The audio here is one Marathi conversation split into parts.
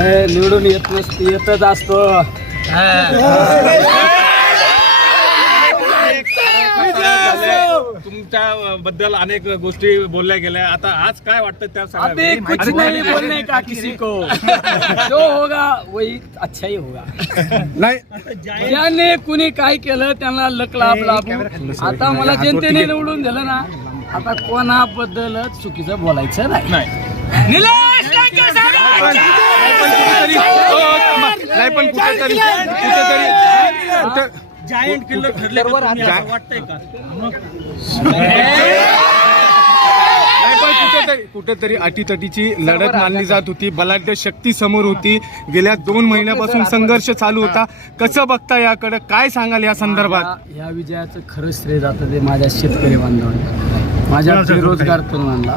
निवडून येत नसते येतच असतो. तुमच्या बद्दल अनेक गोष्टी बोलल्या गेल्या. आता आज काय वाटतं त्या अभी कुछ नहीं बोलने का किसी को? जो होगा वही अच्छा ही होगा. नाही. ज्याने कुणी काय केलं त्यांना लक लाभ लाभू. आता मला जनतेने निवडून दिलं ना आता कोणाबद्दल चुकीचं बोलायचं नाही. निलेश! नाही पण कुठेतरी कुठेतरी कुठे जायंट किल्लर ठरले वाटतंय का? कुठेतरी कुठेतरी अटीतटीची लढत मानली जात होती. बलाढ्य शक्ती समोर होती. गेल्या दोन महिन्यापासून संघर्ष चालू होता. कसं बघता याकडे? काय सांगाल या संदर्भात? या विजयाचं खरं श्रेय जातं ते माझ्या शेतकरी बांधवांना. माझ्या बेरोजगार तरुणांना.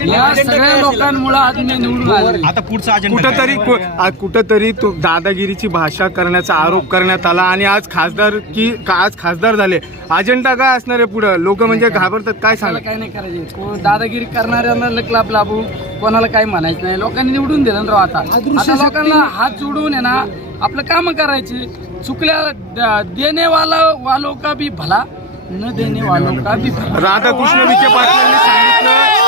या सगळ्या लोकांमुळं आज मी निवडून आलो आता पुढचा अजेंडा कुठंतरी कु- आ- कुठंतरी तो दादागिरीची भाषा करण्याचा आरोप करण्यात आला आणि आज खासदार की का आज खासदार झाले. अजेंडा काय असणार आहे पुढं? लोक म्हणजे घाबरतात काय त्याला सांगा काय नाही करायचे. दादागिरी करणाऱ्यांना लक लाभ कोणाला काही म्हणायचं नाही. लोकांनी निवडून दिलं ना राव आता. आता लोकांना हात जोडून आहे ना आपलं काम करायचे. चुकल्या द- देणे वाला वालो का भी भला न देणे वालो का भी भला. राधाकृष्ण विखे पाटलांनी सांगितलं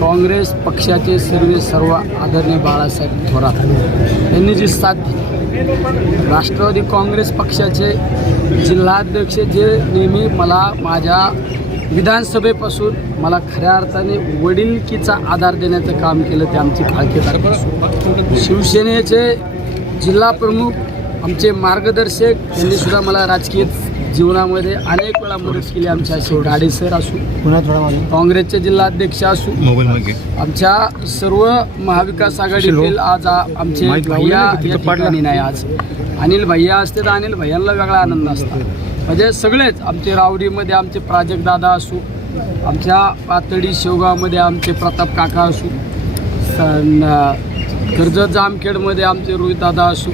काँग्रेस पक्षाचे सर्व सर्व आदरणीय बाळासाहेब थोरात. यांनी जी साथ दिली राष्ट्रवादी काँग्रेस पक्षाचे जिल्हाध्यक्ष जे नेहमी मला माझ्या विधानसभेपासून मला खऱ्या अर्थाने वडिलकीचा आधार देण्याचं काम केलं ते आमचे फाळकेदार शिवसेनेचे जिल्हा प्रमुख आमचे मार्गदर्शक यांनी सुद्धा मला राजकीय जीवनामध्ये अनेक वेळा मदत केली आमच्या असे गाडे सर असू काँग्रेसचे जिल्हाध्यक्ष असू मोबाईल मध्ये आमच्या सर्व महाविकास आघाडीतील आज आमचे भैया या. ठिकाणी नाही आज. अनिल भैया असते तर अनिल भैयांना वेगळा आनंद असतो. म्हणजे सगळेच आमचे रावडीमध्ये आमचे प्राजक्त दादा असू आमच्या पातळी शेवगावमध्ये आमचे प्रताप काका असू कर्जत जामखेडमध्ये आमचे रोहित दादा असू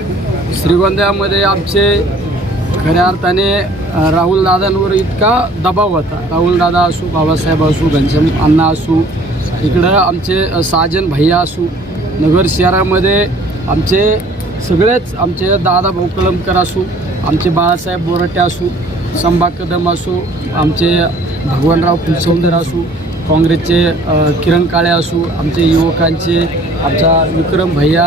श्रीगोंद्यामध्ये आमचे खऱ्या अर्थाने राहुल दादांवर इतका दबाव होता. राहुल दादा असू बाबासाहेब असू घनश्याम अण्णा असू इकडं आमचे साजन भैया असू नगर शहरामध्ये आमचे सगळेच आमचे दादा भाऊ कलमकर असू आमचे बाळासाहेब बोरटे असू संभा कदम असू आमचे भगवानराव फुलसौंदर असू काँग्रेसचे किरण काळे असू आमचे युवकांचे आमचा विक्रम भैया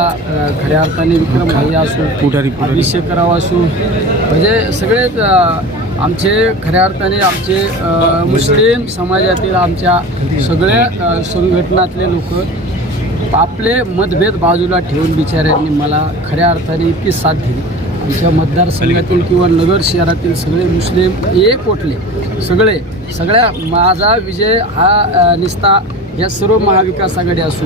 खऱ्या अर्थाने विक्रम भैया असू पुढारी अभिषेकराव असू म्हणजे सगळेच आमचे खऱ्या अर्थाने आमचे मुस्लिम समाजातील आमच्या सगळ्या संघटनातले लोक आपले मतभेद बाजूला ठेवून बिचाऱ्यांनी मला खऱ्या अर्थाने इतकी साथ दिली. आमच्या मतदारसंघातील किंवा नगर शहरातील सगळे मुस्लिम एक ओटले सगळे सगळ्या माझा विजय हा निस्ता या सर्व महाविकास आघाडी असू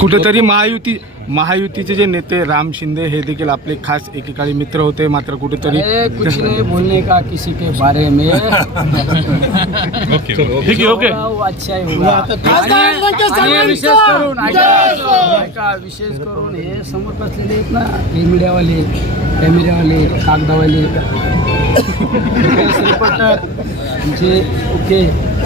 कुठेतरी महायुती महायुतीचे जे नेते राम शिंदे हे देखील आपले खास एकेकाळी मित्र होते मात्र कुठेतरी अरे कुछ नहीं बोलने का किसी के बारे में ओके ओके ओके होगा वो अच्छा ही होगा आणि आणि विशेष करून ऐका ऐका, विशेष करून हे समोर बसलेले आहेत ना हे मीडियावाले कॅमेऱ्यावाले कागदावाले रिपोर्टर म्हणजे ओके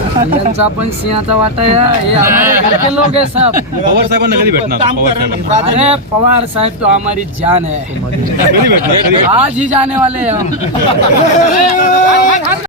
यांचा पण सिंहाचा वाटा आहे हे घर के लोग है सब। पवार साहेबांना कधी भेटणार? पवार साहेबांना. अरे पवार साहब तो हमारी जान है। कधी भेटणार? कधी आज ही जाने वाले हैं हम।